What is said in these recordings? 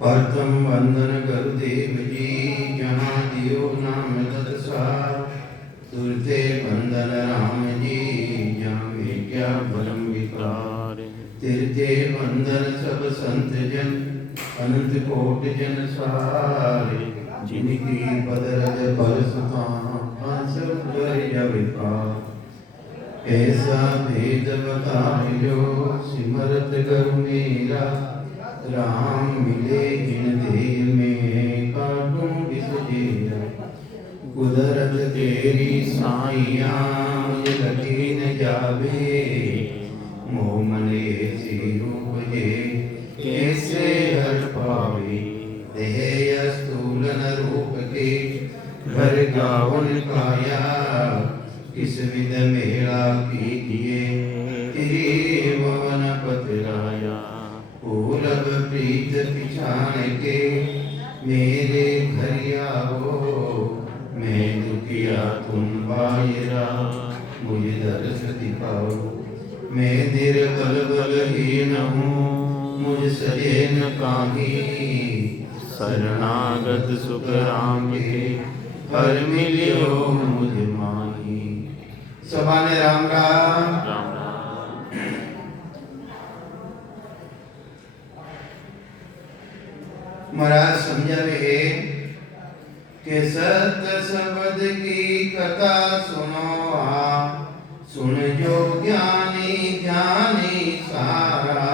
प्रथम वंदन गुरुदेव जी जहाँ दियो नाम तत्सार। तुरते वंदन राम जी जहाँ विद्या बलम विकार। तीर्थे वंदन सब संत जन अनंत कोट जन सारे। जिनकी बदरज बल सुतां विकार। ऐसा भेद बतायो सिमरत कर मेरा। राम मिले जिन देह में काटूं विष जेरा। कुदरत तेरी साइया मुझे लगी न जावे। मोह मने ऐसी रूप जे कैसे हर पावे। देह स्थूल न रूप के घर गावन काया। किस विध मेला कीजिए तेरे भवन पतराया। पूरब प्रीत पिछाड़ के मेरे घर आओ। मैं दुखिया तुम बायरा मुझे दर्श दिखाओ। मैं निर्बल बलहीन हूँ मुझ सजे न काहीं। शरणागत सुख राम के हर मिलियो मुझ माही। सभा ने राम राम राम महाराज समझावे है कि सत्य शब्द की कथा सुनो आ। सुन जो ज्ञानी ज्ञानी सारा।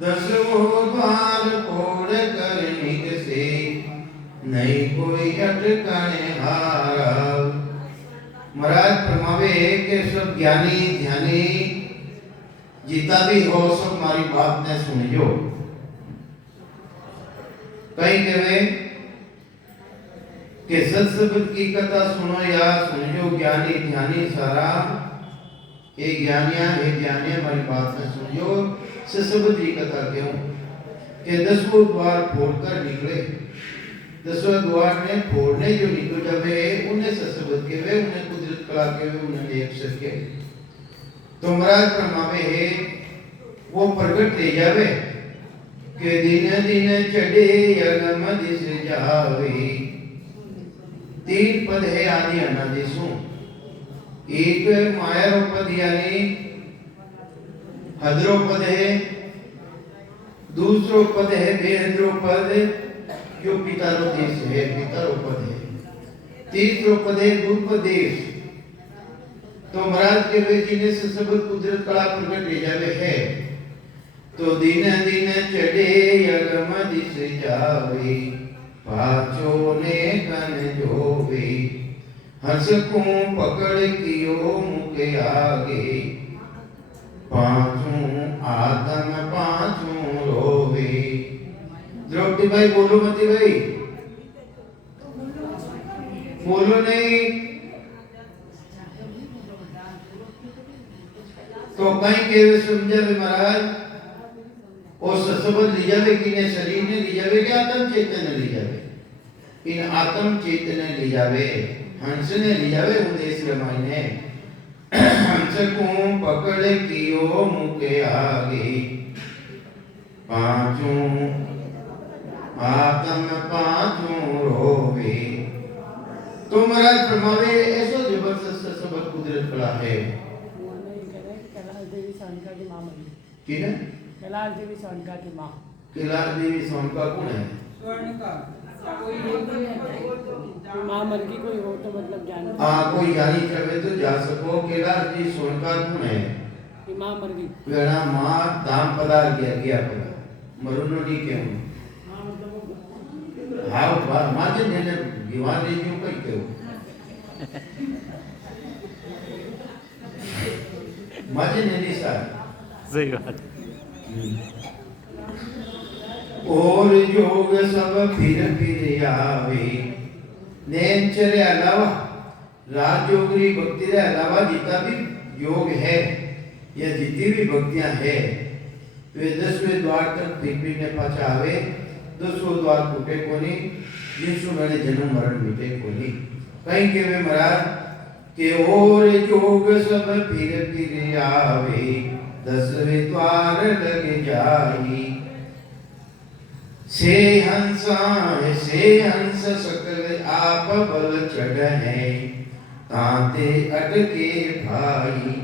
दसवो द्वार फोड़ कर निकसे नहीं कोई अटकन हारा। महाराज फरमावे के सब ज्ञानी ध्यानी जितना भी हो सब हमारी बात ने सुनियो। कहीं कहे कि सत्सबद की कथा सुनो या सुनियो ज्ञानी ध्यानी सारा। ए ज्ञानिया हमारी बात में सुनियो। सत्सबद की कथा क्यों कि 10वां द्वार फोड़कर निकले। 10वां द्वार ने फोड़ने जो निकल जावे उन्हें सत्सबद के वे उन्हें कुदरत कला के वे उन्हें देख सके। तो महाराज फरमावे है वो प्रगट ले जावे के दिन दिन चढ़े अगम दिस जावे। 3 पद है आदि अनादि सु। एक माया रूपद यानी हद्रो पद है। दूसरो पद है बेहद्रो पद जो पितारो देश है पितारो पद है। तीसरो पद है गुरुपदेश। तो महाराज के वे जिन्हें से सब कुदरत कला प्रकट ले जावे है। तो दिन दिन चढ़े अगम दिस जावे। पाछो ने कन जोवे। हंसकू पकड़ कियो मुके आगे। पाछू आदम पाछू रोवे। द्रौपदी भाई बोलो मती भाई बोलो नहीं। तो कहीं के समझावे महाराज और सत्सबद ली जावे कि ने शरीर ने ली जावे कि आत्म चेतन ने ली जावे। इन आत्म चेतन ने ली जावे हंस ने ली जावे उदेश रमाई ने। हंस को पकड़ कियो मुके आगे। पांचू आत्म पांचू रोवे। तो महाराज फरमावे ऐसो जबरदस्त सत्सबद कुदरत कला है। की है कैलाश देवी सोनका की माँ। कैलाश देवी सोनका कौन है? माँ मर की कोई हो तो मतलब जान। कोई जानी चाहे तो जा सको। कैलाश देवी सोनका कौन है? माँ मर गई। वेणा माँ दाम पदार गया पदा मरुनो नी क्यों? हाँ माँ जे ने दीवान ले क्यों कहीं क्यों? माँ जे ने सार सही बात। और योग सब फिर आवे। नैनचर्य अलावा राजयोगी भक्ति के अलावा जितना भी योग है या जितनी भी भक्तियां है वे 10वें द्वार तक फिर ने पाचा आवे। 10वां द्वार फूटे कोनी जिसु मेरे जन्म मरण मिटे कोनी। कहीं के वे महाराज के और योग सब फिर आवे। 10वें द्वार लग जाई। से हंस सकल आप बल चढ़ है ताते अटके भाई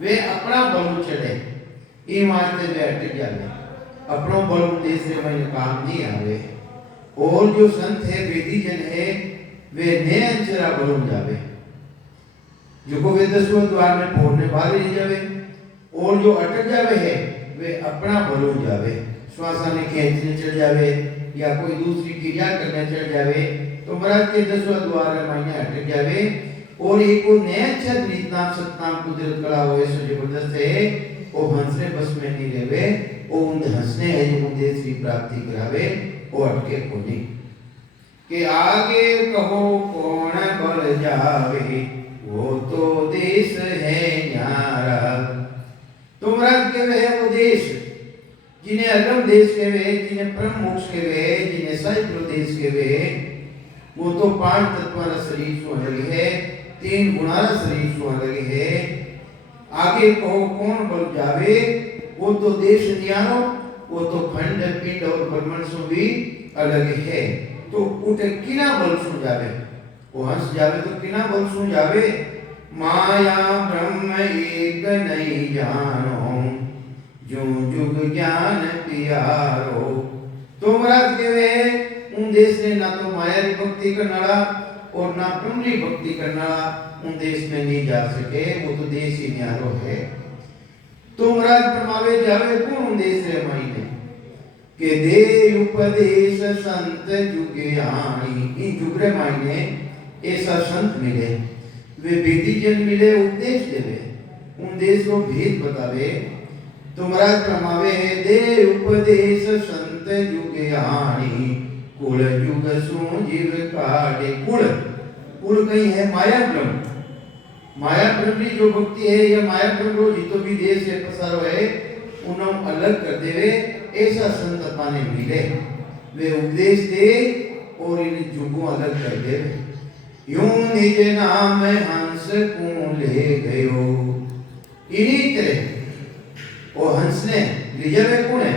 वे अपना बल चढ़े ई वास्ते वे अटक जावे अपनो बल देश से मैं काम नहीं आवे और जो संत है वेदी जन है वे ने अंचरा बल जावे जो को वे 10वें द्वार में पहुंचने वाले नहीं जावे और जो अटक जावे है वे अपना बल जावे श्वास में खींचने चल जावे या कोई दूसरी क्रिया करने चल जावे तो महाराज के 10वें द्वार में मायने अटक जावे और एक को नेचर नितनाम सतनाम कुदरत कला होए सो जबरदस्त है वो हंसने बस में नहीं लेवे वो उन हंसने है जो देश की प्राप्ति करावे वो अटके कोनी के आगे कहो कौन बल जावे वो तो देश है न्यारा तो महाराज के वे वो देश जिन्हें अगम देश के वे जिन्हें परम मोक्ष के वे जिन्हें सही प्रदेश के वे वो तो 5 तत्वारा शरीर सो अलग है 3 गुणारा शरीर सो अलग है आगे कहो कौन बल जावे वो तो देश न्यारो वो तो खंड पिंड और ब्रह्मांड सो भी अलग है तो उठे किना बल सो जावे वो हंस जावे तो किना बल सो जावे माया ब्रह्म एक नहीं जानो जो जुग ज्ञान पियारो तो महाराज के वे उन देश ने ना तो माया की भक्ति करना और ना ब्रह्म की भक्ति करना उन देश में नहीं जा सके वो तो देश ही न्यारो है तो महाराज परमावे जावे कौन उन देश रे मायने के दे उपदेश संत जुगे आनी इन जुगरे मायने ऐसा संत मिले वे वेदी जन मिले उपदेश देवे उन देश को भेद बतावे तो महाराज परमावे दे उपदेश संत जुगे आनी कुल युग सो जीव काटे कुल कहीं है माया ब्रह्म की जो भक्ति है या माया ब्रह्म जितो भी देश से पसारो है उन्हें अलग कर देवे ऐसा संत पाने मिले वे उपदेश दे और इन जुगों अलग कर देवे यूं निज नाम हंस को ले गयो इन्हीं तरह वो हंस ने लिजवे कौन है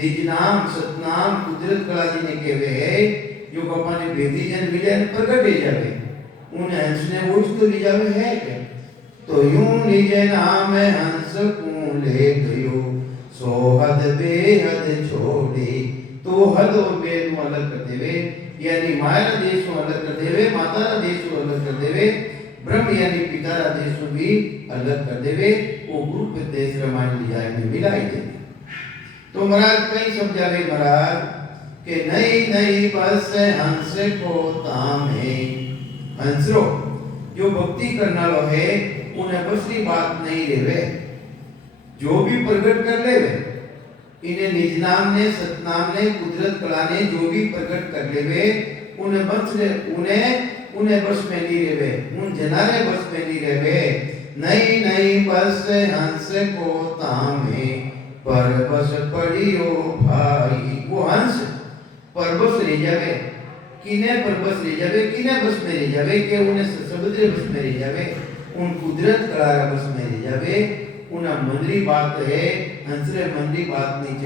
निज नाम सतनाम कुदरत कला जी ने केवे है जो अपने वेदी जन विजय प्रकट हो जावे उन हंस ने वो तो ले जावे है क्या तो यूं निज नाम हंस को ले गयो सो हद बेहद छोड़े तो हद और बेहद को अलग कर देवे यानी माया देश को अलग कर देवे माता देश को अलग कर देवे ब्रह्म यानी पिता देश को भी अलग कर देवे वो ग्रुप देश रामायण लिया में मिलाई दे तो महाराज कहीं समझावे महाराज के नई बस हंस को तामे हंसरो जो भक्ति करना लो है उन्हें बस की बात नहीं लेवे जो भी प्रकट कर लेवे इन्हें निज नाम ने सतनाम ने कुदरत कला ने जो भी प्रकट कर लेवे उन्हें बस उन्हें बस में नहीं लेवे उन जनारे बस में नहीं लेवे नई बस हंस को तामे पर बस पड़ियो भाई वो हंस पर बस ले जावे किने पर बस ले जावे किने बस में ले जावे के उन्हें समुद्र बस में ले जावे उन कुदरत कला बस में ले जावे उन्हें मंदरी बात है हंसरे मंदरी बात नहीं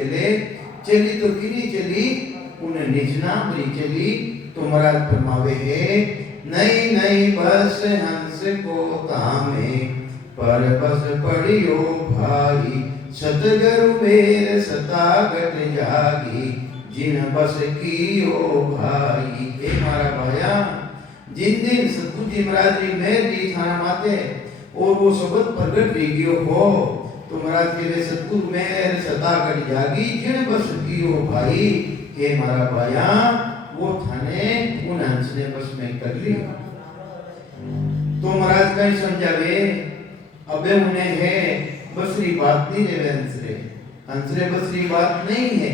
चली तो किनी चली उन्हें निजना बरी चली तो महाराज फरमावे है नई बस हंस को तामे पर बस पड़ियो भाई सतगुरु मेर सतागत जागी जिन बस कियो भाई हे मारा भाया जिन दिन सतगुरु जी महाराज जी मेहर दी थाना माते और वो शब्द प्रकट रह गयो हो तो महाराज के वे सतगुरु मेहर सतागत जागी जिन बस कियो भाई हे मारा भाया वो थाने उन हंस ने बस में कर ली तो महाराज कहीं समझावे अबे उन्हें है बसरी बात नहीं है हंसरे बसरी बात नहीं है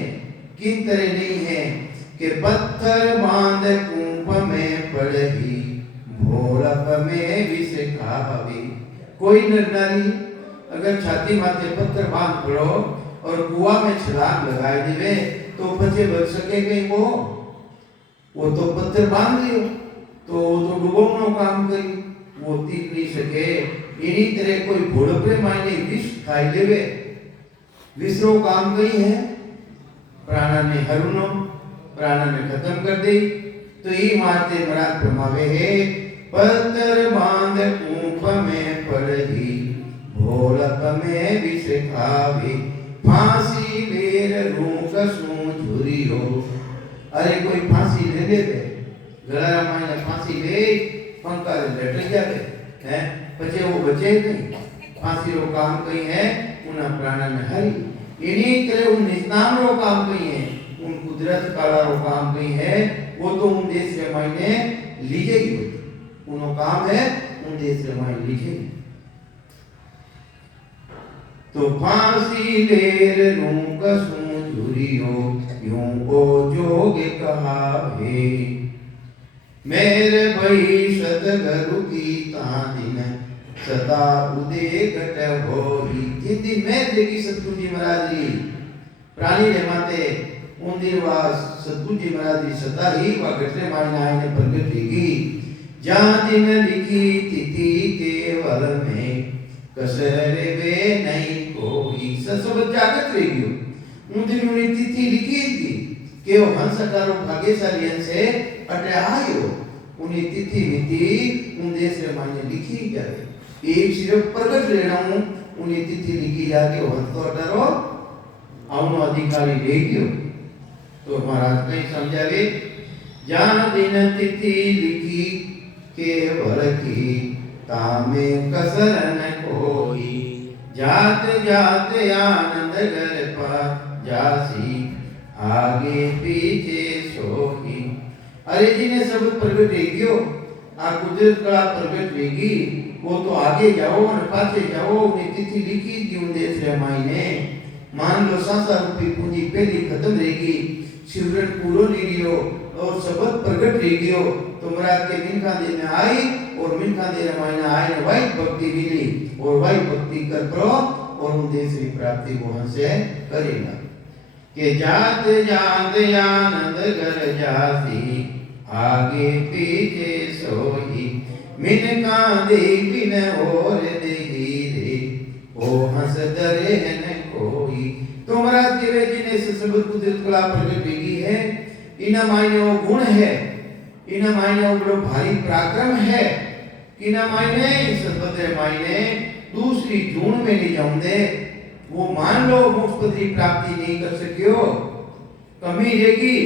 किन तरह नहीं है कि पत्थर बांध कूप में पड़ही भोलप में विष खावी कोई नर नारी अगर छाती माथे पत्थर बांध पड़ो और कुआ में छलांग लगाए देवे तो बचे बच सके कहीं वो तो पत्थर बांध दियो तो डूबोनो काम करी वो तीर नहीं सके इन्हीं तरह कोई भोड़पे मायने विष खाई लेवे विषरो काम कई है प्राणा ने हरुनो प्राणा ने खत्म कर दी। तो ये माते मरात प्रमावे है पत्थर बांध कूप में पड़ही भोलक में विष खावे फांसी लेर रूक सू झुरियो। अरे कोई फांसी ले ले गला माने फांसी ले पंखा लट जावे है पछे वो बचे नहीं। फांसी रो काम कई है उन प्राणा ने हरी इन्हीं तरह उन निस्नाम रो काम कई है उन कुदरत काला रो काम कई है वो तो उन देश के मायने लीजे ही उनो काम है उन देश के मायने लीजे। तो फांसी लेर रूक सू झुरियो यूं को जोग कहावे मेरे भई सतगुरु की तादिन सदा उदे घट होई। जिन दिन में देखी सतगुरु जी महाराज जी प्राणी रे माते उन दिन वास सतगुरु जी महाराज जी सदा ही वा घटरे मायने आए ने प्रगट होगी। जहाँ दिन लिखी तिथि केवल में कसर वे नहीं कोई। सब जागत रह गयो उन दिन उन्हें तिथि लिखी थी कि वो हंस करो भाग्यशाली हंस से अटे आयो उन्हें तिथि मिति उन देश रे मायने लिखी जाए। एक सिर्फ प्रगट लेना हूं उन्हें तिथि लिखी जाके वो हंस तो डरो आवनो अधिकारी ले गयो। तो महाराज कहीं समझावे जहाँ दिन तिथि लिखी केवल की तामे कसर न कोई जात जात आनंद घर पर जासी आगे पीछे सोही। अरे जी ने सब प्रगट वेगियो आ कुदरत कला प्रगट वेगी वो तो आगे जाओ और पाछे जाओ उन्हें तिथि लिखी थी उन देश रे मायने। मान लो संसार रूपी पूंजी पहली खत्म रहेगी शिवरण पूरो ले लियो और सबक प्रगट रह गयो। तो महाराज के मिनखा दे में आई और मिनखा दे रे मायने आई वाई भक्ति मिली और वाई भक्ति कर प्रो और उन देश की प्राप्ति वो से करेगा। के जात जात आनंद घर जासी आगे पीछे सोही मिनका दे बिन और दे रे ओ हंस डरे न कोई। तो महाराज के वे जी ने सब कुदरत कला प्रगट की है इना मायने वो गुण है इना मायने वो बड़ो भारी पराक्रम है इना मायने इस बदले मायने दूसरी जून में नहीं जाऊंदे वो मान लो मोक्ष प्राप्ति नहीं कर सकियो कमी रहेगी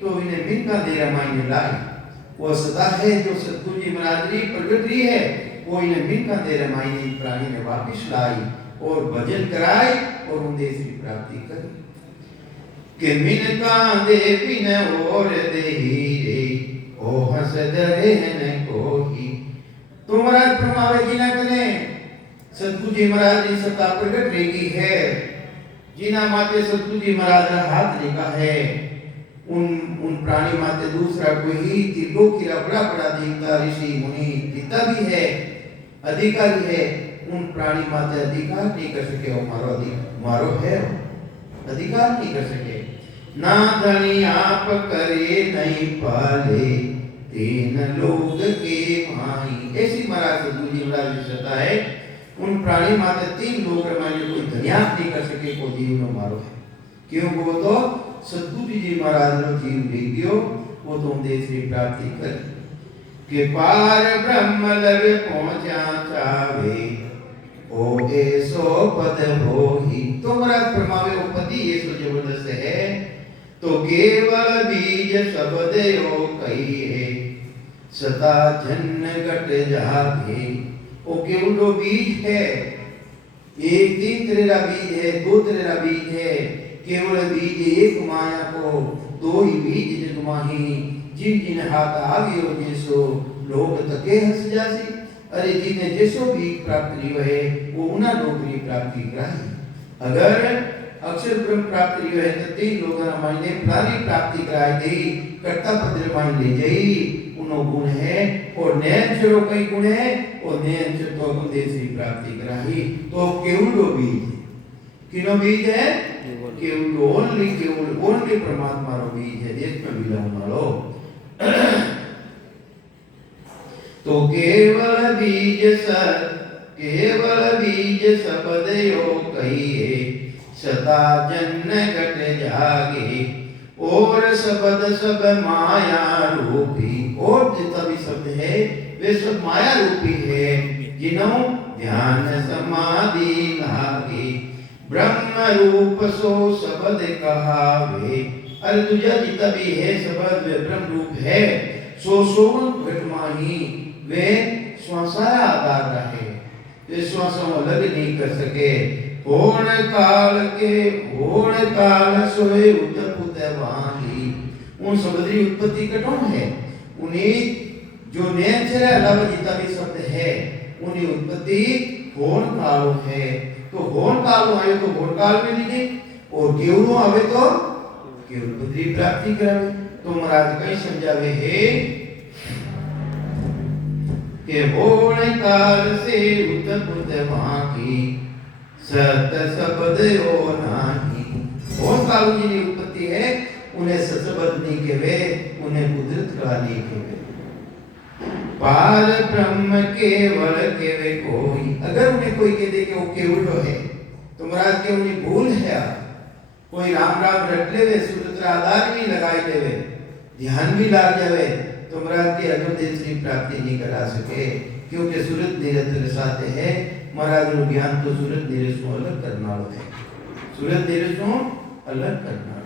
तो इन्हें मिनका दे मायने लाई वो सदा है जो सतगुरु जी महाराज जी प्रगट रही है वो इन्हें मिनका दे मायने प्राणी ने वापिस लाई और भजन कराई और उन देश की प्राप्ति करी। के मिनका दे बिन और दे रे ओ हंस डरे न कोई। तो महाराज प्रमावे जी ना कने सतगुरु जी महाराज जी सत्ता प्रगट रहेगी है जिना माते सतगुरु जी महाराज का हाथ रेखा है उन प्राणी माते दूसरा कोई त्रिलोकी का बड़ा बड़ा देवता ऋषि मुनि पिता भी है अधिकारी है उन प्राणी माते अधिकार नहीं कर सके मारो है अधिकार नहीं कर सके। ना धनी आप करे नहीं पाले तीन लोग के माई। ऐसी महाराज सतगुरु जी महाराज जी सत्ता है उन प्राणी माते तीन लोग माने कोई धन्यास नहीं कर सके को जीव नो मारो है क्यों वो तो सतगुरु जी महाराज नो जीव ले गयो वो तो देश की प्राप्ति कर के पार ब्रह्म लगे पहुंचा चावे ओ ऐसो पद होही। तो महाराज फरमावे वो पति ऐसो जबरदस्त है तो केवल बीज शब्द यो कही है सदा जन घट जागे। वो केवल बीज है एक तीन तरह का बीज है दो तरह का बीज है केवल बीज एक माया को दो ही बीज जग माही जिन जिन हाथ आवियो जैसो लोग तके हंस जासी। अरे जिने जैसो भी प्राप्त लियो है वो उना लोग की प्राप्ति कराई। अगर अक्षर ब्रह्म प्राप्त लियो है तो तीन लोग ना मायने प्राणी प्राप्ति कराई दे कर्ता पद मायने ले जाई उनो गुण है और नयन चलो कई गुण है और नयन चलो तो गुण देश की प्राप्ति कराई। तो केवल बीज किनो बीज है केवल ओनली परमात्मा रो बीज है देश में मिला वालो। तो केवल बीज शब्द यो कहिए सदा जन घट जागे ओ और शब्द सब माया रूपी, और जितना भी शब्द है वे सब माया रूपी है। जिन्हों ध्यान समाधि लागे, ब्रह्म रूप सो शब्द कहावे। अरे तुझा जितना भी है शब्द वे ब्रह्म रूप है। सो सोवन घटमाही वे श्वासारा आधार रहे, वे श्वासों अलग नहीं कर सके। होण काल के होण काल सोए उतपुत वाही, उन शब्दी उत्पत्ति कठोर है। उन्हीं जो नेचर अलावा जितना भी शब्द है उन्हीं उत्पत्ति होण काल है। तो होण काल आए तो होण काल में लीजिए, और केवल आवे तो केवल पदरी प्राप्ति करावे। तो महाराज कहीं समझावे है कि होण काल से उतपुत वाही सत शब्द हो नाही। होण काल जी उत्पत्ति है, उन्हें सशब्द नहीं कहवे, उन्हें कुदरत का नहीं कहवे। पार ब्रह्म केवल केवे कोई, अगर उन्हें कोई कह दे कि वो केवल है तो महाराज के उन्हें भूल है। कोई राम राम रट लेवे, सूत्र आधार भी लगाई देवे, ध्यान भी लाग जावे, तो महाराज के अगम देश की प्राप्ति नहीं करा सके, क्योंकि सूरत निरंतर साथ है। महाराज नु ज्ञान तो सूरत निरंतर को अलग करना है, सूरत निरंतर को अलग करना है।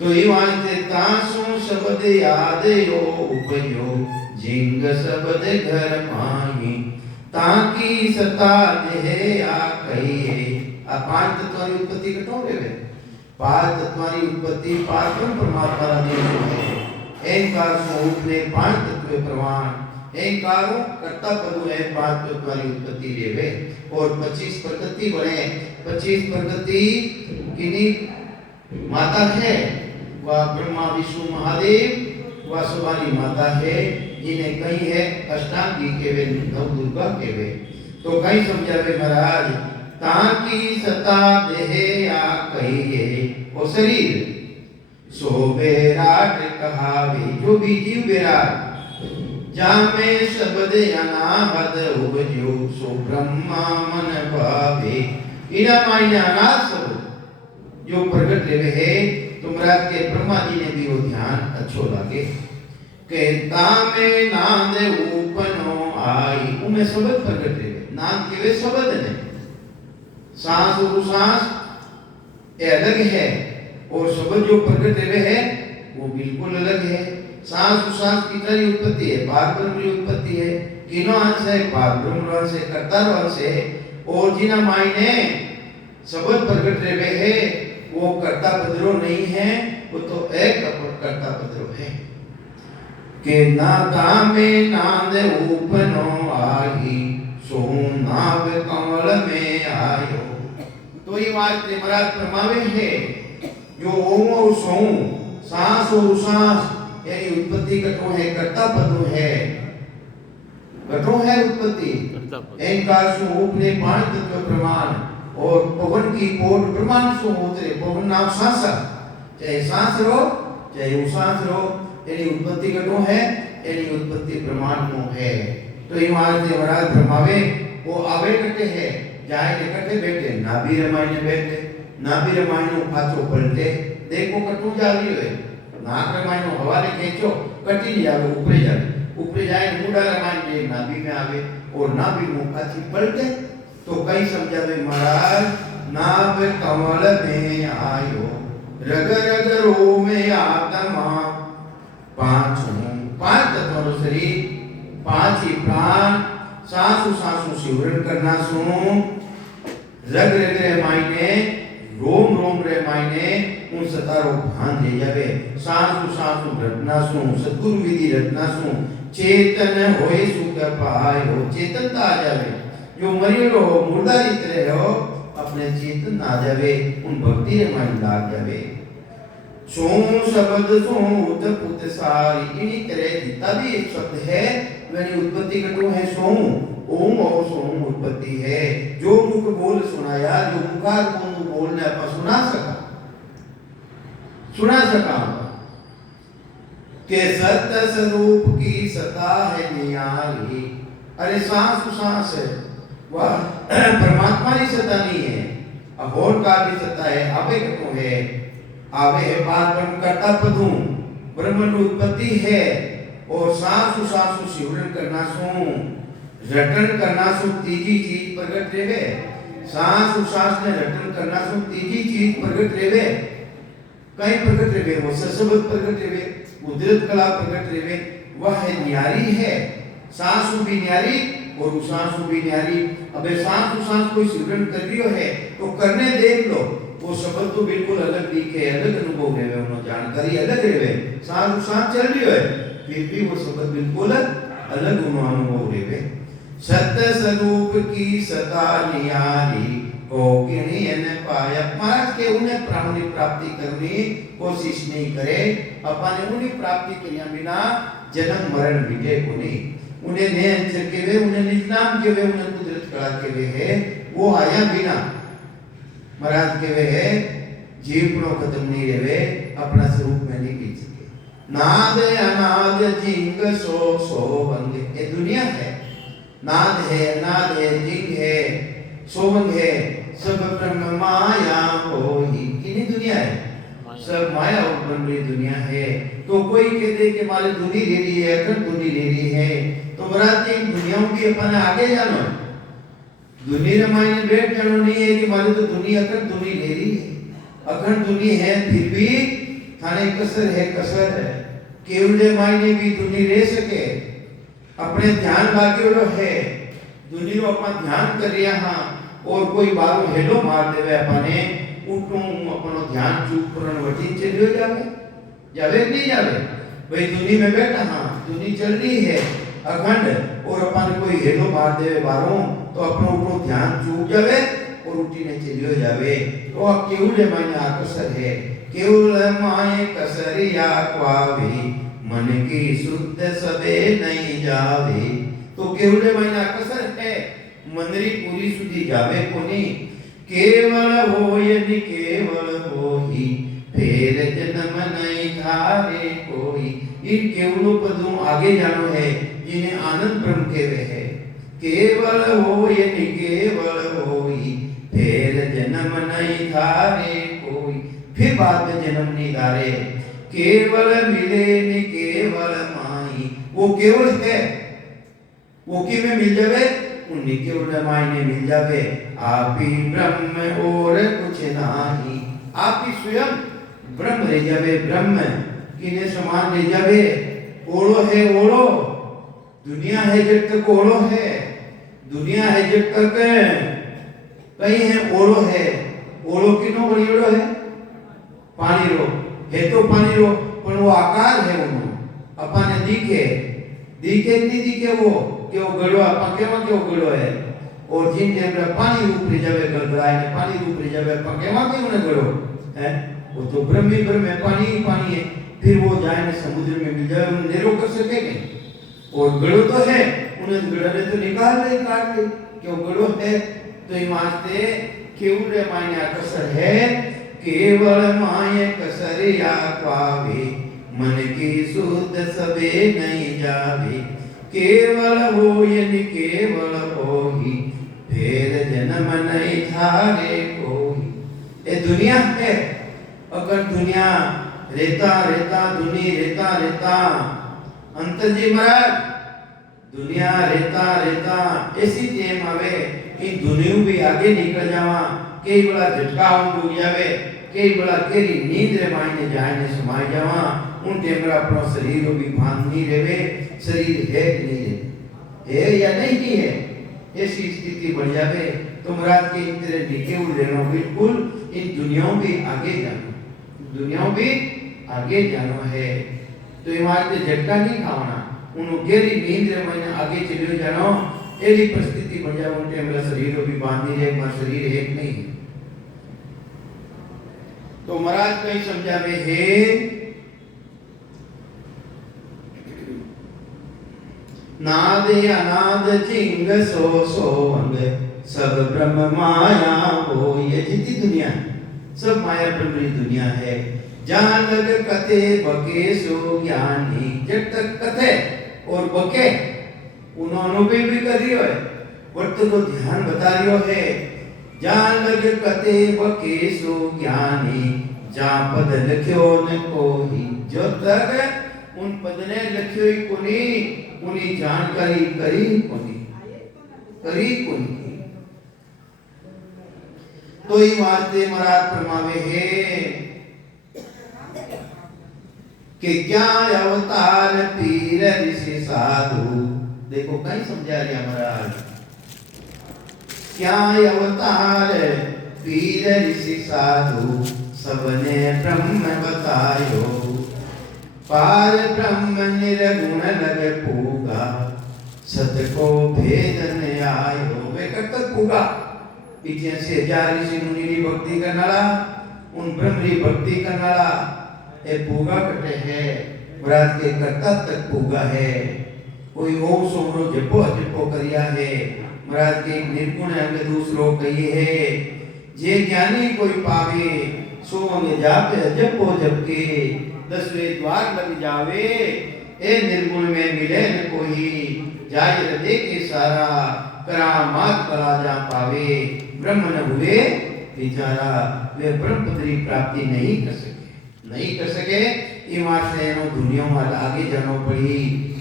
तो ये वांते तासु शब्द याद यो उपयो, जिंग शब्द घर माही, ताकि सता देह आ कहिए। आ पांच तत्वां की उत्पत्ति कठोर है। पांच तत्वां की उत्पत्ति पारब्रह्म परमात्मा रा देश है। अहंकार स्वरूप ने पांच तत्व प्रमाण, अहंकारों कर्ता पदु है पांच तत्वां की उत्पत्ति लेवे। और 25 प्रकृति बने, 25 प्रकृति किन्हीं माता है, वह ब्रह्मा विष्णु महादेव वह सुवाली माता है, जिन्हें कहीं है अष्टांगी केवे, नव दुर्गा केवे। तो कहीं समझावे महाराज ताकि सता देह आ कहिए, वो शरीर सो बेराट कहावे, जो भी जीव बेराट जामे शब्द अनाहद उपजो, सो ब्रह्मा मन भावे। इना मायने अनाथ शब्द जो प्रकट लेवे है, तो महाराज के ब्रह्मा जी ने भी वो ध्यान अच्छो लगे के तामे नाद उपनो आई, उमे शब्द प्रकट है। नाम केवे शब्द ने, सांस और सांस ये अलग है, और शब्द जो प्रकट है वो बिल्कुल अलग है। सांस और सांस की तरह उत्पत्ति है, पार ब्रह्म की उत्पत्ति है। किनो अंश है, पार ब्रह्म अंश है, कर्ता अंश है। और जिना मायने शब्द प्रकट है वो कर्ता पदरो नहीं है, वो तो एक कर्ता पदरो है। के ना तामे नाद उपनो आही, सो नाव कमल में आयो। तो ये बात महाराज प्रमावे है, जो ओम और सो सांस और सांस यानी उत्पत्ति कठो है, कर्ता पदो है, कठो है उत्पत्ति। अहंकार स्वरूप ने पांच तत्व प्रमाण, और पवन की कोट प्रमाण सो होते, पवन नाम सांसा, चाहे सांस रो चाहे उसांस रो, यानी उत्पत्ति कठो है, यानी उत्पत्ति प्रमाण को है। तो ये महाराज महाराज ब्रह्मावे वो आवे कटे है, जाए के कटे बैठे, नाभि रमायने बैठे, नाभि रमायनो पाछो पलटे, देखो कटू जावी है, नाक रमायनो हवाले खींचो कटी जावे, ऊपर जावे, ऊपर जाए मुंडा रमायने नाभि में आवे, और नाभि मुंह पाछी पलटे। तो कई समझावे महाराज नाभ कमल में आयो, रग रग रो में आत्मा। पांच तत्वों शरीर, पांच ही प्राण, सांसु सांसु सिवरण करना सुनो, रग रग रे मायने, रोम रोम रे मायने उन सतारो भान दे जावे। सांसु सांसु रटना सुनो, सद्गुरु विधि रटना सुनो, चेतन होए सुख पायो, चेतनता आ जावे। जो मरियो हो मुर्दा इतरे हो, अपने चेतन आ जावे, उन भक्ति रे मन लाग जावे। सो शब्द सो उत्पत्त सारी, इन्हीं तरह जितना भी एक शब्द है वही उत्पत्ति कटो है। सो ओम और सोम उत्पत्ति है। जो मुख बोल सुनाया, जो मुखार को बोलने अपन सुना सका के सत्य स्वरूप की सता है नियारी। अरे सांस सांस है, वह परमात्मा की सत्ता नहीं है, अहोर का भी सत्ता है, आवे कटो है। आवे है बात ब्रह्म करता पदू ब्रह्म की उत्पत्ति है और सांस सांस सिमरन करना सो रटन करना सो तीजी चीज प्रकट रेवे सांस सांस ने रटन करना सो तीजी चीज प्रकट रेवे कई प्रकट रेवे वो सशब्द प्रकट रेवे उद्रत कला प्रकट रेवे वह है न्यारी है सांस भी न्यारी और सांस भी न्यारी अबे सांस कोई सिमरन कर रियो है तो करने देख लो वो शब्द तो बिल्कुल अलग दिखे अलग अनुभव रेवे उनो जानकारी अलग रेवे सांस चल रियो है फिर भी वो शब्द बिल्कुल अलग उनो अनुभव रेवे सत्य स्वरूप की सता नियारी को किणी ने पाया महाराज के उन्हें प्राणी प्राप्ति करनी कोशिश नहीं करे अपने उन्हें प्राप्ति करने बिना जन्म मरण विजय को नहीं उन्हें ने अंचर के वे उन्हें निज नाम के वे उन्हें कुदरत कला के वे है वो आया बिना महाराज के वे है जीवनो खत्म नहीं रहे अपना स्वरूप में नहीं पी सके नाद अनाद जिंग सो सो बंग ये दुनिया है नाद है अनाद है जिंग है सोवंग है सब ब्रह्म माया होई किन्हीं दुनिया है सब माया और ब्रह्म की दुनिया है तो कोई कहते कि मारे दुनी ले रही है अखंड दुनी ले रही है तो महाराज इन दुनियाओं की अपने आगे जानो दुनी रमाई ने बैठ जानो नहीं है कि मारे तो दुनी अखंड दुनी ले रही है अखंड दुनी है फिर भी थाने कसर है केवल मायने भी दुनी रह सके अपने ध्यान भाग्य है दुनी को अपना ध्यान कर रिया हां और कोई बारो हेलो मार देवे अपने उठूं अपनो ध्यान चूप करन वठी चलियो जावे नहीं जावे भाई दुनी में बैठा हां दुनी चल रही है अखंड और अपन कोई हेलो मार देवे बारो तो अपनो उठो ध्यान चूप जावे और उठीने चलियो जावे तो अब केवल मायने आकर्षण है केवल माये कसरिया क्वावे मन की शुद्ध सबे नहीं जावे तो केवल मायने आकर्षण है मंदरी पूरी सुधी जावे कोनी केवल होय नि केवल होई फेर जन्म नहीं धारे कोई इन केवलों पदों आगे जानो है जिन्हें आनंद ब्रह्म केवे है केवल होय नि केवल होई फेर जन्म नहीं धारे कोई फिर बाद में जन्म नहीं धारे केवल मिले नि केवल माई वो केवल है वो कि में मिल जावे उन्हीं केवल मायने मिल जावे आप ही ब्रह्म और कुछ नहीं आप ही स्वयं ब्रह्म रह जावे ब्रह्म किने समान रह जावे ओलो है ओलो दुनिया है जब तक ओलो है दुनिया है जब तक कहीं है ओलो किनो बड़ीड़ो है पानी रो है तो पानी रो पर वो आकार है उनो अपने दिखे नहीं दिखे वो कि वो गड़ो अपन केवा के वो गड़ो है और जिन टाइम में पानी ऊपर जावे गड़गड़ाए ने पानी ऊपर जावे अपन केवा के उन्हें गड़ो है वो तो ब्रह्म ही ब्रह्म है पानी ही पानी है फिर वो जाए ने समुद्र में मिल जाए उन्हें निरो कर सकेंगे और गड़ो तो है उन्हें गड़ने तो निकाल ले काट ले क्यों गड़ो है तो ये वास्ते केवल मायने आकर्षण है केवल माये कसरिया पावे मन की शुद्ध सबे नहीं जावे केवल होय नि केवल होई फेर जन्म नहीं थारे कोई ये दुनिया है अगर दुनिया रेता रेता अंतर जी महाराज दुनिया रेता ऐसी टेम आवे कि दुनिया भी आगे निकल जावा कई बड़ा झटका डूब जावे कई बड़ा केरी नींद रे मायने जाए ने समाय जावा उन टेमरा अपना शरीर भी भान नहीं रेवे शरीर है कि नहीं है या नहीं है ऐसी स्थिति बन जावे तो महाराज के इन तरह निके उड़ लेना बिल्कुल इन दुनियाओं भी आगे जानो है तो ये मारते झटका नहीं खाना उन गहरी नींद रे मैंने आगे चलियो जानो ऐसी परिस्थिति बन जावे उन टेमरा शरीर भी बांध नहीं रहे हमारा शरीर एक नहीं है तो महाराज कहीं समझावे है नाद अनाद चिंग सो अंग सब ब्रह्म माया हो ये जितनी दुनिया सब माया ब्रह्म की दुनिया है जहाँ लग कथे बके सो ज्ञानी जब तक कथे और बके उन्होंने भी कर रही है वर्त को ध्यान बता रही है जहाँ लग कथे बके सो ज्ञानी जहाँ पद लिखियो न कोई, जो तक उन पद ने लिखियो ही कोनी, उन्हीं जानकारी करी कोनी, करी कोनी। तो ही वास्ते महाराज फरमावे है कि क्या अवतार पीर ऋषि साधु। देखो कहीं समझा रहा महाराज, क्या अवतार पीर ऋषि साधु, सबने ब्रह्म बतायो, पार ब्रह्म निर्गुण लगे पूगा, सत को भेदन आयो। वे कब पूगा पीछे से हजार ऋषि मुनि की भक्ति करनाला, उन ब्रह्म की भक्ति करनाला ए पूगा कटे है, महाराज के कर्ता तक पूगा है। कोई ओम सोमरो जपो जपो करिया है, महाराज के निर्गुण अंग दूसरो कही है। जे ज्ञानी कोई पावे, सो अंग जापे जपो जपके, 10वें द्वार लग जावे, ए निर्गुण में मिले न कोई, जाय हृदय के सारा, करामात कला जा पावे, ब्रह्म न हुए बेचारा। वे ब्रह्म पद की प्राप्ति नहीं कर सके, नहीं कर सके। ईमान से नो दुनिया में आगे जानो पड़ी,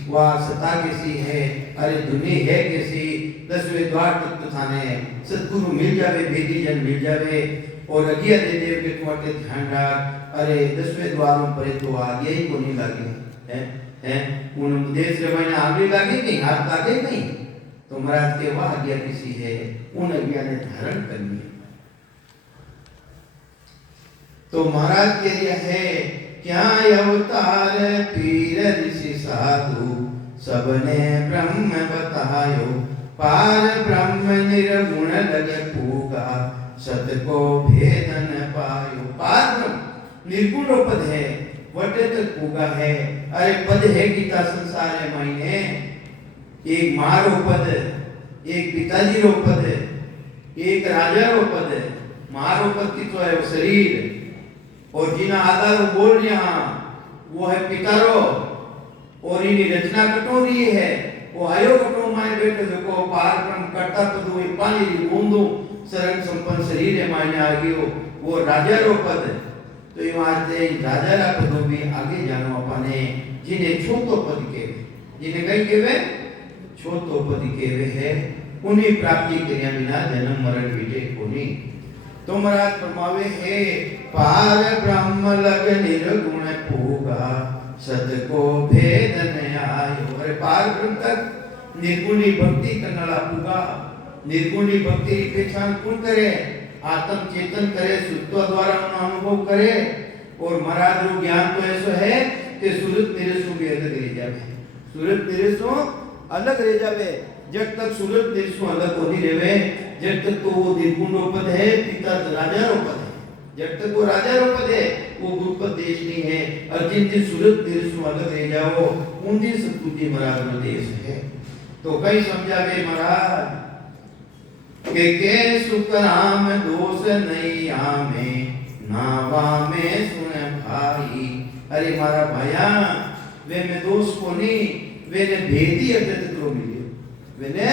वह सता कैसी है, अरे दुनिया है कैसी। 10वें द्वार तक थाने सतगुरु मिल जावे, भेदी जन मिल जावे, और अगिया दे देव के तुम्हारे ध्यान रख। अरे 10वें द्वारों पर तो आगे ही को नहीं लगे हैं, उन देश के महीने आगे लगे नहीं, हाथ लगे नहीं। तो महाराज के वह आज्ञा किसी है, उन आज्ञा ने धारण करनी है। तो महाराज के लिए है क्या अवतार पीर ऋषि साधु, सबने ब्रह्म बतायो, पार ब्रह्म निर्गुण लगे पूगा, सत को भेदन पायो। पार ब्रह्म निर्गुण पद है, वटे तक पूगा है। अरे पद है गीता संसार है मायने, एक माँ रो पद, एक पिताजी रो पद, एक राजा रो पद। माँ रो पद की तो है वो शरीर, और जिना आधार बोल रहा वो है पितारो, और इन्हीं रचना कटो रही है वो आयो कटो माने बैठे देखो पार ब्रह्म करता पद हुई पानी री बूंदो सरंग संपन्न शरीर है मायने आ गयो वो राजा रो पद। तो ये वास्ते राजा रा पदों भी आगे जानो अपने, जिन्हें छोटो पद के, जिन्हें कहीं केवे छोटो पद केवे है, उन्हीं प्राप्ति करिया बिना जन्म मरण बीते कोनी। तो महाराज फरमावे है पार ब्रह्म लग निर्गुण पूगा, सत को भेदन आयो। अरे पार ब्रह्म तक निर्गुणी भक्ति करना पूगा। निर्गुणी भक्ति की पहचान कौन करे? आत्म चेतन करे, शुद्धत्व द्वारा अनुभव करे। और महाराज रो ज्ञान तो ऐसा है कि सूरत निरसु भी अलग रह जावे, सूरत निरसु अलग रह जावे। जब तक सूरत निरसु अलग होती रहे, जब तक तो वो निर्गुण पद है, पिता राजा रूपद है। जब तक वो राजा रूपद है, वो गुरुपद देश नहीं है। और जिन दिन सूरत निरसु अलग रह जाओ, उन दिन सतगुरु महाराज का देश है। तो कई समझावे महाराज के सुखराम दोष नहीं आमे, नावा में सुने भाई। अरे मारा भाया वे में दोष को नहीं, वे ने भेदी अटत करो मिलियो, वे ने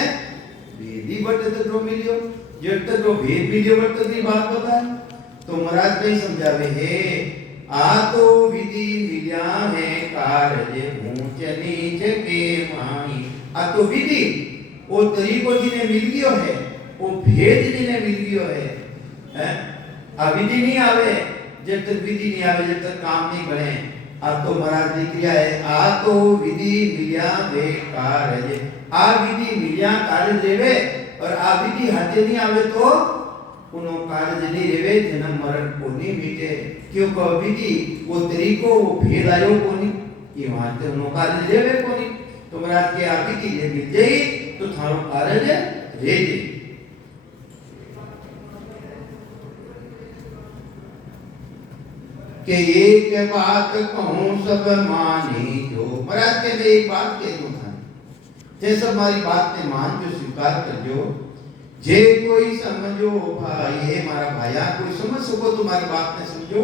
भेदी बटत करो मिलियो। जब तक वो भेद मिलियो बट तक बात बताए। तो महाराज कहीं समझावे है आ तो विधि मिल्या है कार्य ऊंच नीच के माई। आ तो विधि वो तरीको जिन्हें मिल गयो है, वो भेद जिन्हें मिल गयो है। अविधि नहीं आवे, जब तक विधि नहीं आवे, जब तक काम नहीं बने। अब तो महाराज लिख दिया है आ तो विधि मिल्या वे कार्य। आ विधि मिल्या कार्य देवे, और आ विधि हाथे नहीं आवे तो उनो कार्य नहीं देवे, जन्म मरण को नहीं मिटे। क्योंकि विधि वो तरीको वो भेद आयो को नहीं, ये वहां से उनो कार्य देवे को नहीं। तो महाराज के आप की ये मिल जाई तो थारो कार्य रे जे। कि एक बात कहूं सब मानी जो। महाराज के मैं एक बात कह दूं था, जैसे हमारी बात ने मान जो स्वीकार कर जो, जे कोई समझो भाई है हमारा भाया, कोई समझ सको तुम्हारी बात ने समझो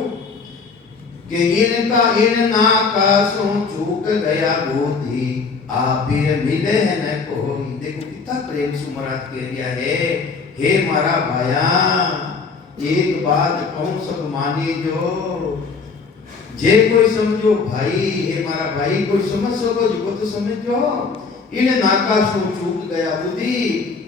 कि इनका इन ना का सो चूक गया बोधी, आप मिले है न कोई। देखो कितना प्रेम से महाराज कह दिया है, हे मारा भाया एक बात कहूं सब मानी जो, जे कोई समझो भाई हे मारा भाई कोई समझ सको जो तो समझो, इने नाका सो चूक गया बुद्धि,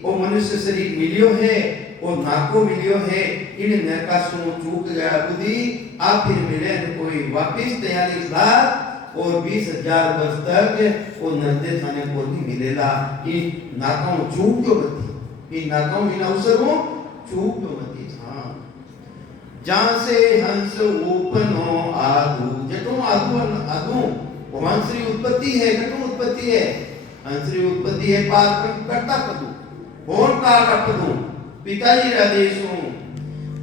ओ मनुष्य शरीर मिलियो है, ओ नाको मिलियो है, इने नाका सो चूक गया बुद्धि, आप फिर मिले कोई वापिस तैयारी बात और 20,000 वर्ष तक वो नर्दे थाने को नहीं मिलेला, इन नाकाओं चूक जो मती, इन नाकाओं इन अवसरों चूक जो मती। हाँ जहाँ से हंस ऊपनो आदू, जटो आदू आदू वो हंसरी उत्पत्ति है, कटो उत्पत्ति है, हंसरी उत्पत्ति है पार करता पदू और कार पदू पिताजी आदेशों,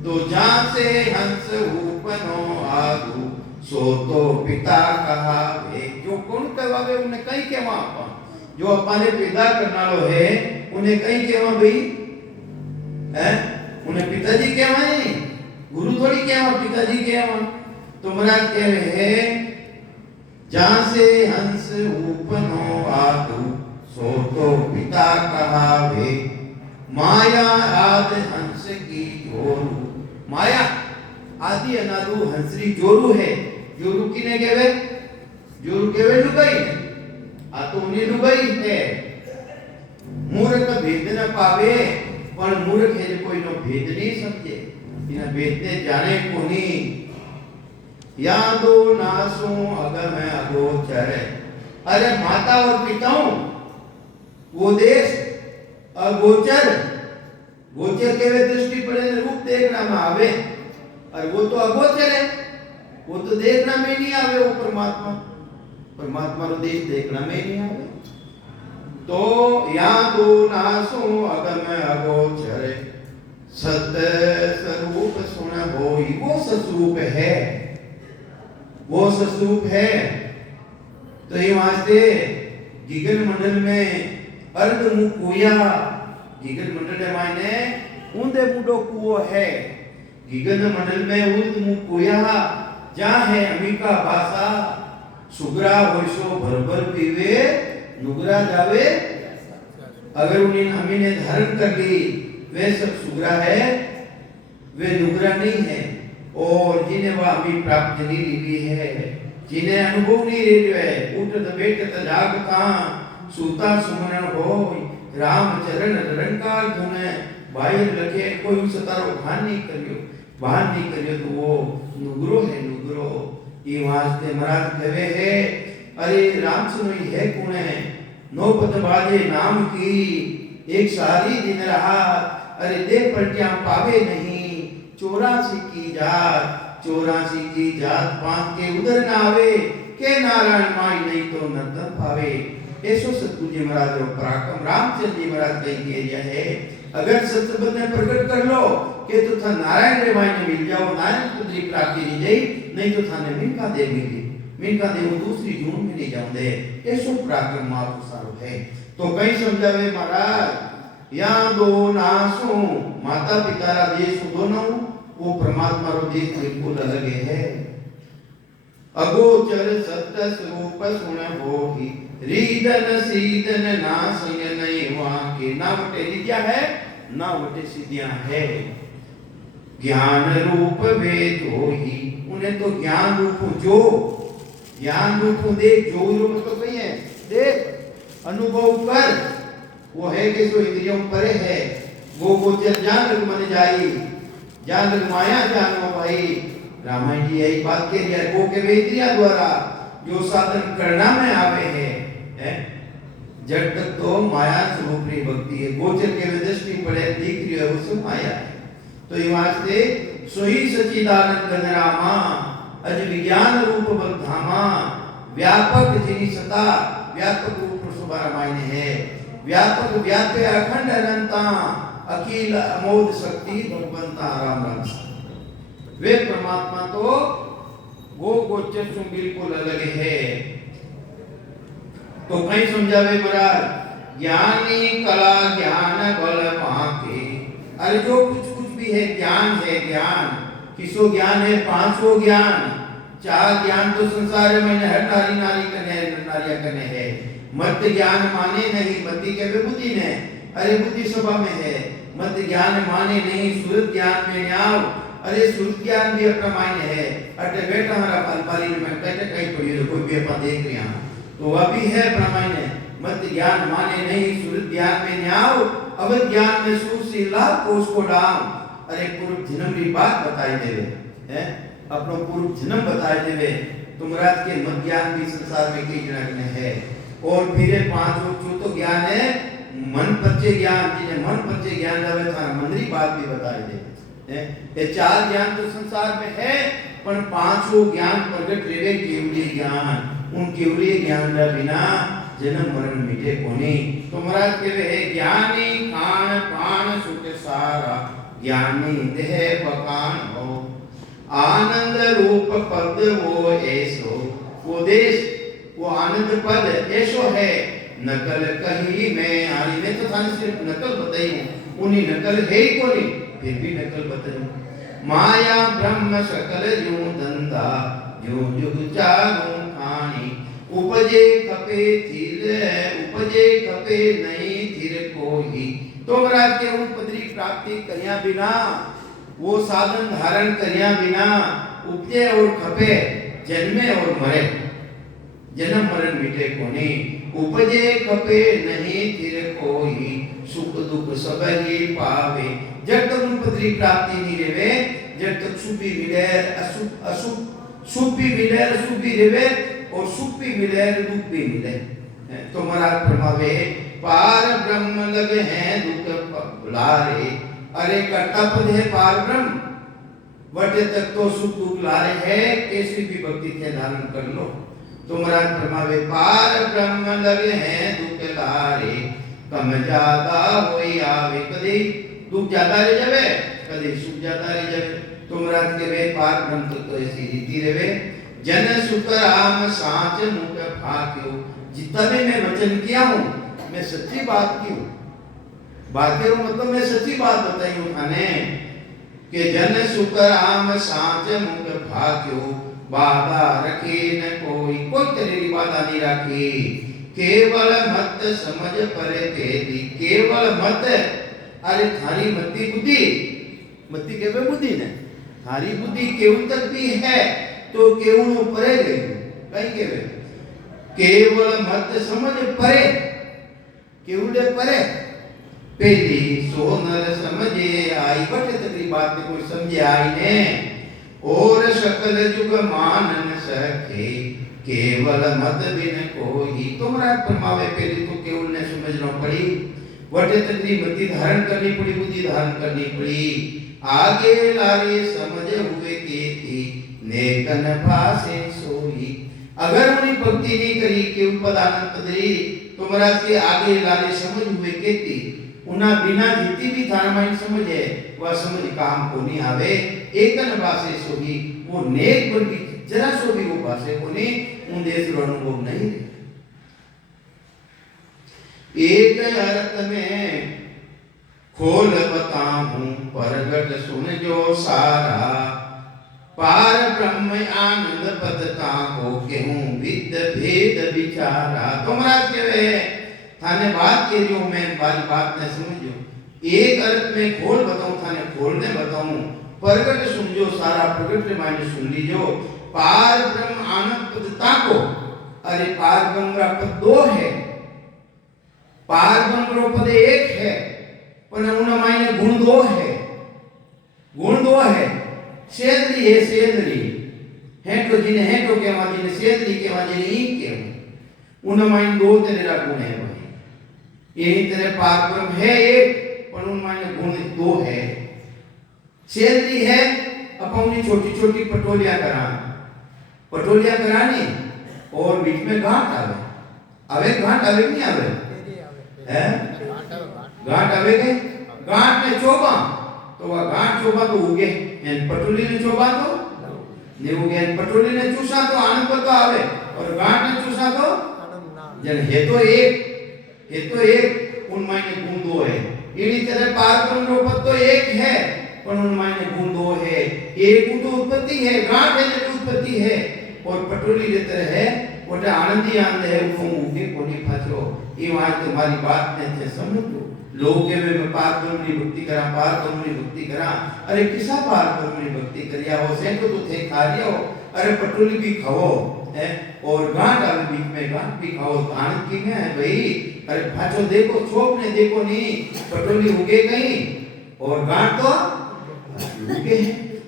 तो जहाँ से हंस ऊपनो आदू सो तो पिता कहा वे, जो कौन कहवावे उन्हें कहीं कहवा आपा, जो अपने पैदा करना लो है उन्हें कहीं कहवा भाई हैं, उन्हें पिताजी कहवा है, गुरु थोड़ी कहवा पिताजी कहवा, तो महाराज कह रहे हैं जहां से हंस ऊपनो आदू सो तो पिता कहा वे, माया आदि हंस की जोरू, माया आदि अनादु हंसरी जोरू है, जोरू किने कहवे, जोरू कहवे लुगाई है, आ तो उन्हें लुगाई है, मूर्ख भेद न पावे, पर मूर्ख है जो कोई नो भेद नहीं समझे, इन्हें भेदने जाने को नहीं, यादो नासो अगम अगोचर, अरे माता और पिताओं वो देश अगोचर, गोचर के वे दृष्टि पड़े रूप देखना में आवे, और वो तो अगोचर है, वो तो देखना में नहीं आवे, वो परमात्मा, परमात्मा रो देश देखना में नहीं आवे, तो यादो नासो अगम अगोचर, सत्य स्वरूप सुन होई, वो स्वरूप है, वो स्वरूप है, तो ये वास्ते गगन मंडल में अर्ध मुख कोया, गगन मंडल में मायने ऊंधे मुंडो कुओ है, गगन मंडल में ऊंध मुख कोया, जहाँ है अमिका भाषा, सुग्रा वर्षो भर पीवे, नुगरा जावे, अगर उन्हें अमी ने धारण कर ली, वे सब सुग्रा है, वे नुगरा नहीं है, और जिन्हें वह अमी प्राप्त नहीं ली है, जिन्हें अनुभव नहीं रही है, उठत बैठत जागता, सूता सुमरण होय, राम चरण निरंकार धुने, बाहर लगे कोई सतारो भान नहीं करियो, तो वो नुगरो है, नुगरो, ये वास्ते महाराज कहवे है, अरे राम सुनोई है कौन है, नौबत बाजे नाम की, एक सारी दिन रहा, अरे देख पलटियां पावे नहीं, 84 की जात, 84 की जात, 5 के उधर ना आवे, के नारायण माई नहीं तो नर्तन पावे, ऐसो सतगुरु जी महाराज पराक्रम रामचंद्र जी महाराज कही एरिया है, अगर सत्संग में प्रकट कर लो कि तो था नारायण रे माई ने मिल जाओ, नारायण पुत्री प्राप्ति नहीं जाई, नहीं तो थाने मिनका दे मिली, मिनका दे वो दूसरी जून में नहीं जाऊं दे, ऐसो पराक्रम आप सारो है, तो कहीं समझावे महाराज, या दो नासो माता पिता रा देश दोनों, वो परमात्मा रो देश बिल्कुल अलग है, अगोचर सत्य स्वरूप सुन होहि, रीदन सीदन नासंग नहीं वाके, ना वटे रिद्या है, ना वटे सिद्धियां है, ज्ञान रूप वेद होहि, उन्हें तो ज्ञान रूप जो, ज्ञान रूप देख, जो रूप तो कही है, देख अनुभव कर, वो है कि जो इंद्रियों परे है, वो गोचर जान लग मन जाई, जान लग माया जानो भाई, रामायण जी यही बात कह दिया, वो के इंद्रिया द्वारा जो साधन करना में आवे है, जब तक तो माया स्वरूप री भक्ति है, गोचर के दृष्टि पड़े दिख रही है, वो सब माया है, तो ये वास्ते सोई सच्चिदानंद गणरामा, अज विज्ञान रूप बलधामा, व्यापक जिनी सता, व्यापक रूप सुबारा मायने है, व्यापक व्याप्य अखंड अनंता, अखिल अमोद शक्ति भगवंता राम राम, वे परमात्मा तो वो गोचर से बिल्कुल अलग है, तो कहीं समझावे महाराज, ज्ञानी कला ज्ञान बल पाके, अरे जो कुछ भी है ज्ञान है, ज्ञान किसो ज्ञान है, 500 ज्ञान, 4 ज्ञान तो संसार में हर नारी नारी कने नारिया कने है, मत ज्ञान माने नहीं, मति के बुद्धि ने, अरे बुद्धि सभा में है, मत ज्ञान माने नहीं, सूरत ज्ञान में आओ, अरे शुद्ध ज्ञान भी अपना मायने है। अटे बैठा हमारा पालपाली में कहते कहीं पड़ी है कोई भी अपन देख रहे हैं तो वह भी है अपना मायने। मत ज्ञान माने नहीं शुद्ध ज्ञान में न्याव, अवध ज्ञान में सुशीला कोष को डाम। अरे पूर्व जन्म की बात बताई देवे है, अपनो पूर्व जन्म बताई देवे। तुमराज के मत ज्ञान भी संसार में कई जन में है। और फिर पांच जो तो ज्ञान है मन परचे ज्ञान, जिन्हें मन परचे ज्ञान रहे था मंदरी बात भी बताई दे। ये चार ज्ञान तो संसार में है पर पांचों ज्ञान प्रगट रेवे केवली ज्ञान। उन केवली ज्ञान रा बिना जन्म मरण मिटे कोनी। तो महाराज कहवे है ज्ञानी खान पान सुख सारा, ज्ञानी देह बकान हो। आनंद रूप पद वो ऐसो, वो देश वो आनंद पद ऐसो है। नकल कही मैं आनी, मैं तो थाने सिर्फ नकल बताई हूँ, उन्हीं नकल है ही कोनी फिर भी नकल बताई। माया ब्रह्म सकल जो धंधा, जो जुग चालू खानी। उपजे खपे थिर, उपजे खपे नहीं थिर कोई। तो महाराज के उन पदरी प्राप्ति करिया बिना, वो साधन धारण करिया बिना उपजे और खपे, जन्मे और मरे, जन्म मरण मिटे कोनी। उपजे खपे नहीं थिर कोई, सुख दुख सब ही पावे। जब तक उन पदरी प्राप्ति नहीं रेवे, जब तक सुख भी मिले असुख असुख, सुख भी मिले असुख भी रेवे और सुख भी मिले दुख भी मिले। तो महाराज फरमावे पार ब्रह्म लगे हैं दुख बुलारे। अरे कर्ता पद है पार ब्रह्म, वटे तक तो सुख दुख लारे है, कैसी भी भक्ति के धारण कर लो। तो महाराज फरमावे पार ब्रह्म लगे हैं दुख लारे, कम ज्यादा होई आवे। कदी दुख ज्यादा रह जावे, कदी सुख ज्यादा रह जावे। तो महाराज के वे पार ब्रह्म तो ऐसी रीति रेवे। जन सुख राम साच मुख भाक्यो। जितना भी मैं वचन किया हूँ मैं सच्ची बात की हूँ। बात करो मतलब मैं सच्ची बात बताई हूँ थाने कि जन सुख राम साच मुख भाक्यो। बाधा रखे न कोई, कोई तेरी बाधा नहीं रखी। केवल मत समझ परे तेरी, केवल मत। अरे थारी मति बुद्धि, मति केवे बुद्धि ने, थारी बुद्धि केवल तक भी है तो केवल परे गई कहीं केवे। केवल मत समझ परे, केवल परे। पहली सोनर समझे आई, बटे तकरी बात में कोई समझे आई ने। और सकल जुग मानन सके, केवल मत बिन कोई। तो महाराज फरमावे पहले तो केवल ने समझना पड़ी, वटे तकरी मति धारण करनी पड़ी, बुद्धि धारण करनी पड़ी। आगे लारे समझ हुए केती, नेकन पासे सोई। अगर उन्हें भक्ति नहीं करी केवल पदानंद पदरी, तो महाराज के आगे लारे समझ हुए केती, उना बिना जीती भी थाना माइन समझे, वह समझ काम को नहीं आवे। एकन बासे सोगी, वो नेक बन की जरा सो भी वो बासे को नहीं, उन देश रो अनुभव नहीं। एक अर्थ में खोल बताऊं परगट सुन जो सारा। पार ब्रह्म आनंद पदता को कहूं विद भेद विचारा। तो महाराज कहे थाने बात के जो मैं बारी बात न समझो। एक अर्थ में खोल बताऊं थाने खोलने बताऊं, प्रगट समझो सारा प्रगट मायने सुन लीजो। पार ब्रह्म आनंद पदता को, अरे पार ब्रह्म का पद दो है, पार ब्रह्म का पद एक है पर उन मायने गुण दो है, गुण दो है। सेंद्री है सेंद्री है तो जिन्हें है तो क्या मां जिन्हें सेंद्री के मां जिन्हें ही के उन मायने दो तेरे गुण है भाई। यही तेरे पार ब्रह्म है एक पर उन मायने गुण दो है। सेंद्री है अपनी छोटी छोटी पटोलियां करानी और बीच में गांठ आवे, आवे गांठ आवे नहीं आवे है, गांठ आवे के गांठ में चोबा तो वह गांठ चोबा तो उगे, एन पटोली ने चोबा तो नहीं उगे, पटोली ने चूसा तो आनंद तो आवे और गांठ ने चूसा तो जन है तो एक उन मायने गुण दो है। इसी तरह पार ब्रह्म रूप तो एक है पर उन मायने गुण दो है। एक तो उत्पत्ति है, गांठ है जो उत्पत्ति है और पटोली की तरह है ओटे आनंदी आंदे है वो उगे कोनी फाचो ये वहां तुम्हारी बात ने थे समझो लोग के में पार ब्रह्मनी भक्ति करा अरे किसा पार ब्रह्मनी भक्ति करिया हो से तो थे खा लिया हो अरे पटोली भी खाओ है और गांठ आवे बीच में गांठ भी खाओ आनंद की में है भाई अरे फाचो देखो छोप ने देखो नहीं पटोली उगे कहीं और गांठ तो उगे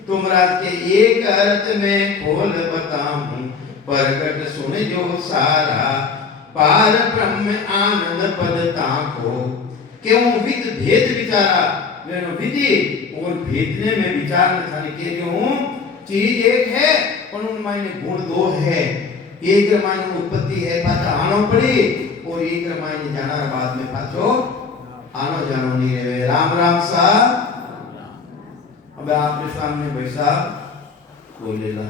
तुम रात के एक अर्थ में खोल बताऊं प्रकट सुन जो सारा पार ब्रह्म आनंद पद ताको क्यों विद भेद विचारा वेनो विधि और भेदने में विचार न थाने के जो हूं चीज एक है पर उन मायने गुण दो है एक मायने उत्पत्ति है पाछा आनो पड़ी और एक मायने जाना बाद में पाछो आनो जानो नहीं रहे राम राम साहब अब आपके सामने भाई साहब बोलेला